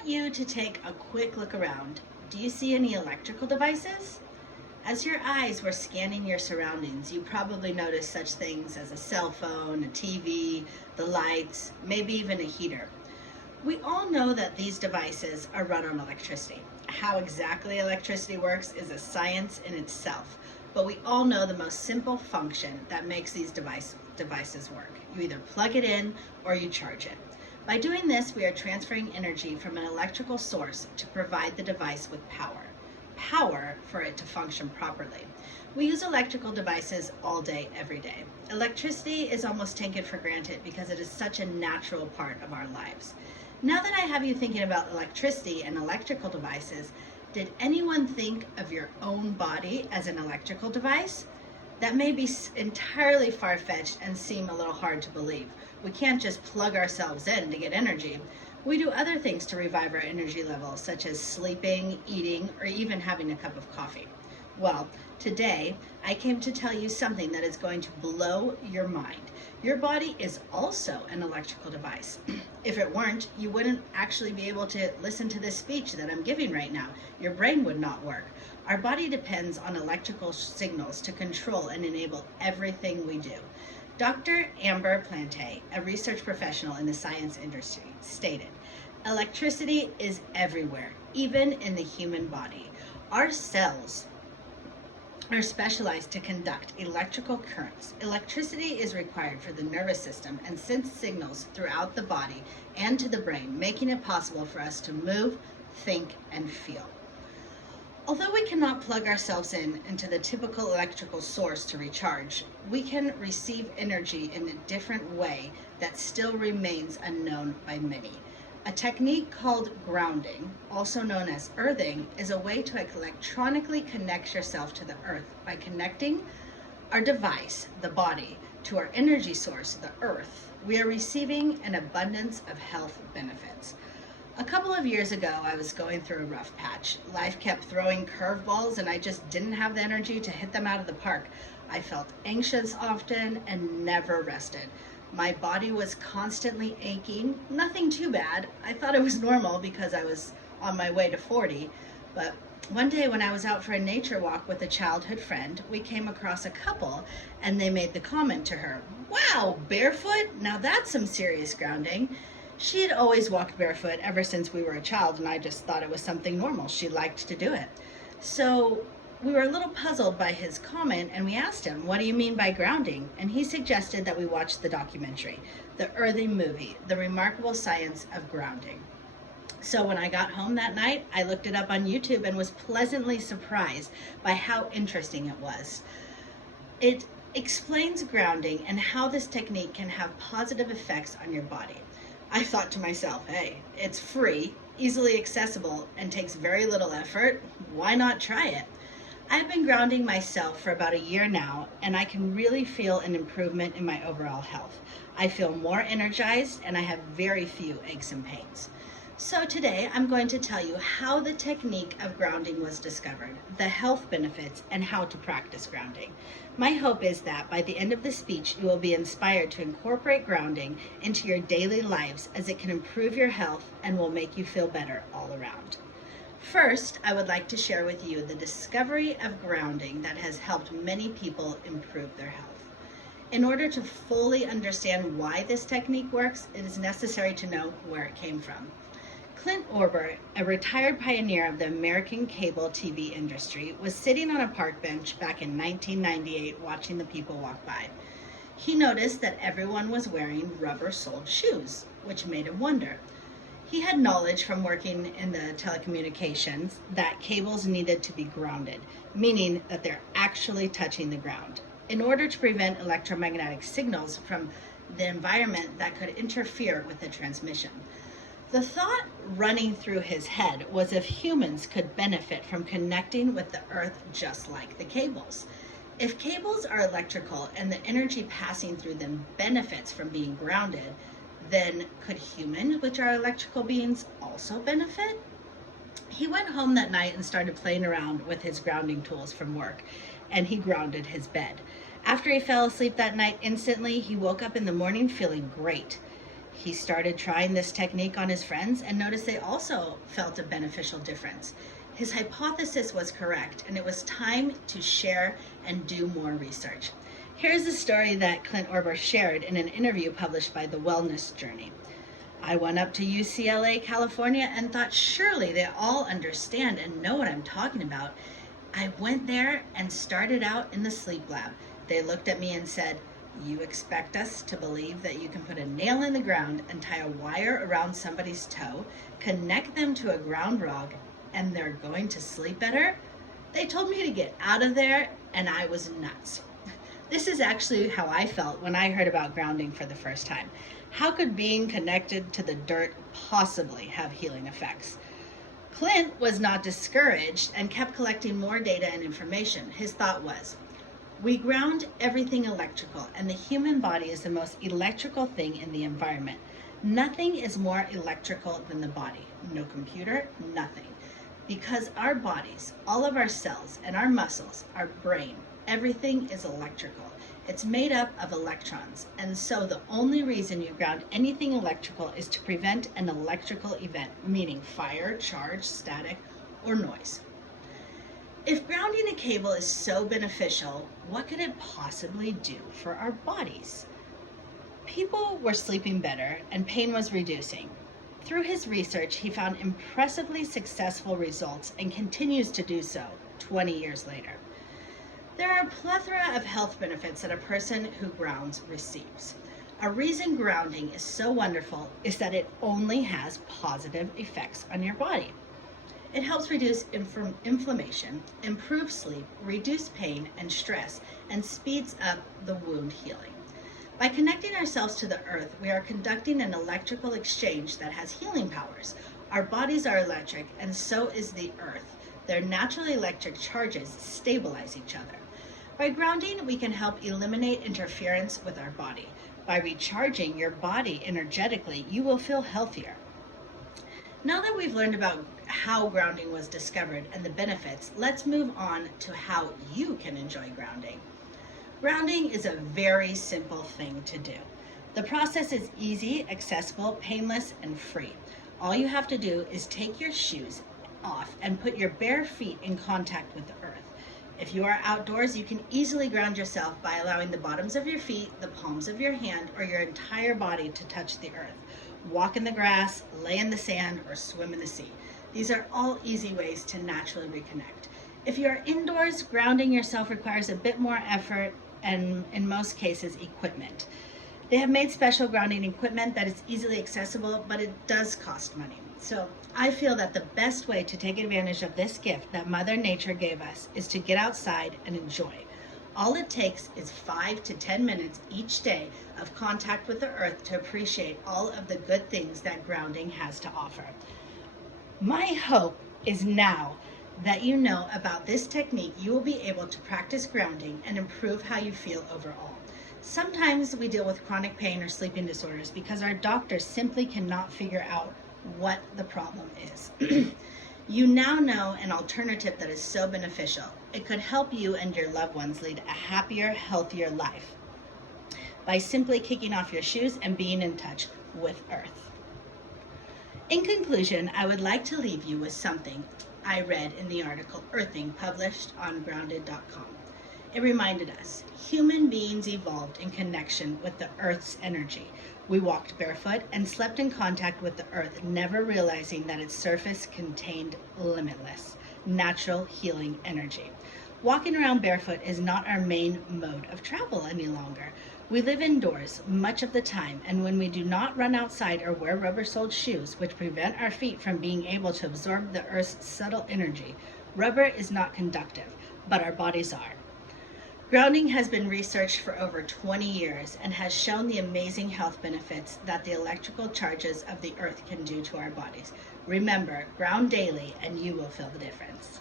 want you to take a quick look around. Do you see any electrical devices? As your eyes were scanning your surroundings, you probably noticed such things as a cell phone, a TV, the lights, maybe even a heater. We all know that these devices are run on electricity. How exactly electricity works is a science in itself, but we all know the most simple function that makes these devices work. You either plug it in or you charge it. By doing this, we are transferring energy from an electrical source to provide the device with power for it to function properly. We use electrical devices all day, every day. Electricity is almost taken for granted because it is such a natural part of our lives. Now that I have you thinking about electricity and electrical devices, did anyone think of your own body as an electrical device? That may be entirely far-fetched and seem a little hard to believe. We can't just plug ourselves in to get energy. We do other things to revive our energy levels, such as sleeping, eating, or even having a cup of coffee. Well, today I came to tell you something that is going to blow your mind. Your body is also an electrical device. If it weren't, you wouldn't actually be able to listen to this speech that I'm giving right now. Your brain would not work. Our body depends on electrical signals to control and enable everything we do. Dr. Amber Plante, a research professional in the science industry, stated, "Electricity is everywhere, even in the human body. Our cells are specialized to conduct electrical currents. Electricity is required for the nervous system and sends signals throughout the body and to the brain, making it possible for us to move, think, and feel." Although we cannot plug ourselves into the typical electrical source to recharge, we can receive energy in a different way that still remains unknown by many. A technique called grounding, also known as earthing, is a way to electronically connect yourself to the earth by connecting our device, the body, to our energy source, the earth. We are receiving an abundance of health benefits. A couple of years ago, I was going through a rough patch. Life kept throwing curveballs and I just didn't have the energy to hit them out of the park. I felt anxious often and never rested. My body was constantly aching, nothing too bad. I thought it was normal because I was on my way to 40. But one day when I was out for a nature walk with a childhood friend, we came across a couple and they made the comment to her, "Wow, barefoot? Now that's some serious grounding." She had always walked barefoot ever since we were a child, and I just thought it was something normal. She liked to do it. So we were a little puzzled by his comment, and we asked him, "What do you mean by grounding?" And he suggested that we watch the documentary, the Earthing movie, The Remarkable Science of Grounding. So when I got home that night, I looked it up on YouTube and was pleasantly surprised by how interesting it was. It explains grounding and how this technique can have positive effects on your body. I thought to myself, hey, it's free, easily accessible, and takes very little effort. Why not try it? I've been grounding myself for about a year now, and I can really feel an improvement in my overall health. I feel more energized, and I have very few aches and pains. So today, I'm going to tell you how the technique of grounding was discovered, the health benefits, and how to practice grounding. My hope is that by the end of the speech, you will be inspired to incorporate grounding into your daily lives, as it can improve your health and will make you feel better all around. First, I would like to share with you the discovery of grounding that has helped many people improve their health. In order to fully understand why this technique works, it is necessary to know where it came from. Clint Orber, a retired pioneer of the American cable TV industry, was sitting on a park bench back in 1998 watching the people walk by. He noticed that everyone was wearing rubber-soled shoes, which made him wonder. He had knowledge from working in the telecommunications that cables needed to be grounded, meaning that they're actually touching the ground, in order to prevent electromagnetic signals from the environment that could interfere with the transmission. The thought running through his head was if humans could benefit from connecting with the earth just like the cables. If cables are electrical and the energy passing through them benefits from being grounded, then could humans, which are electrical beings, also benefit? He went home that night and started playing around with his grounding tools from work, and he grounded his bed. After he fell asleep that night, instantly he woke up in the morning feeling great. He started trying this technique on his friends and noticed they also felt a beneficial difference. His hypothesis was correct, and it was time to share and do more research. Here's a story that Clint Orber shared in an interview published by The Wellness Journey. I went up to UCLA, California, and thought surely they all understand and know what I'm talking about. I went there and started out in the sleep lab. They looked at me and said, "You expect us to believe that you can put a nail in the ground and tie a wire around somebody's toe, connect them to a ground rod, and they're going to sleep better?" They told me to get out of there, and I was nuts. This is actually how I felt when I heard about grounding for the first time. How could being connected to the dirt possibly have healing effects? Clint was not discouraged and kept collecting more data and information. His thought was, we ground everything electrical, and the human body is the most electrical thing in the environment. Nothing is more electrical than the body. No computer, nothing. Because our bodies, all of our cells and our muscles, our brain, everything is electrical. It's made up of electrons, and so the only reason you ground anything electrical is to prevent an electrical event, meaning fire, charge, static, or noise. If grounding a cable is so beneficial, what could it possibly do for our bodies? People were sleeping better and pain was reducing. Through his research, he found impressively successful results and continues to do so 20 years later. There are a plethora of health benefits that a person who grounds receives. A reason grounding is so wonderful is that it only has positive effects on your body. It helps reduce inflammation, improve sleep, reduce pain and stress, and speeds up the wound healing. By connecting ourselves to the earth, we are conducting an electrical exchange that has healing powers. Our bodies are electric, and so is the earth. Their natural electric charges stabilize each other. By grounding, we can help eliminate interference with our body. By recharging your body energetically, you will feel healthier. Now that we've learned about how grounding was discovered and the benefits, let's move on to how you can enjoy grounding. Grounding is a very simple thing to do. The process is easy, accessible, painless, and free. All you have to do is take your shoes off and put your bare feet in contact with the earth. If you are outdoors, you can easily ground yourself by allowing the bottoms of your feet, the palms of your hand, or your entire body to touch the earth. Walk in the grass, lay in the sand, or swim in the sea. These are all easy ways to naturally reconnect. If you are indoors, grounding yourself requires a bit more effort and, in most cases, equipment. They have made special grounding equipment that is easily accessible, but it does cost money. So I feel that the best way to take advantage of this gift that Mother Nature gave us is to get outside and enjoy. All it takes is 5 to 10 minutes each day of contact with the earth to appreciate all of the good things that grounding has to offer. My hope is now that you know about this technique, you will be able to practice grounding and improve how you feel overall. Sometimes we deal with chronic pain or sleeping disorders because our doctors simply cannot figure out what the problem is. You now know an alternative that is so beneficial. It could help you and your loved ones lead a happier, healthier life by simply kicking off your shoes and being in touch with Earth. In conclusion, I would like to leave you with something I read in the article Earthing, published on grounded.com. It reminded us, human beings evolved in connection with the Earth's energy. We walked barefoot and slept in contact with the earth, never realizing that its surface contained limitless, natural healing energy. Walking around barefoot is not our main mode of travel any longer. We live indoors much of the time, and when we do not run outside or wear rubber-soled shoes, which prevent our feet from being able to absorb the earth's subtle energy, rubber is not conductive, but our bodies are. Grounding has been researched for over 20 years and has shown the amazing health benefits that the electrical charges of the earth can do to our bodies. Remember, ground daily and you will feel the difference.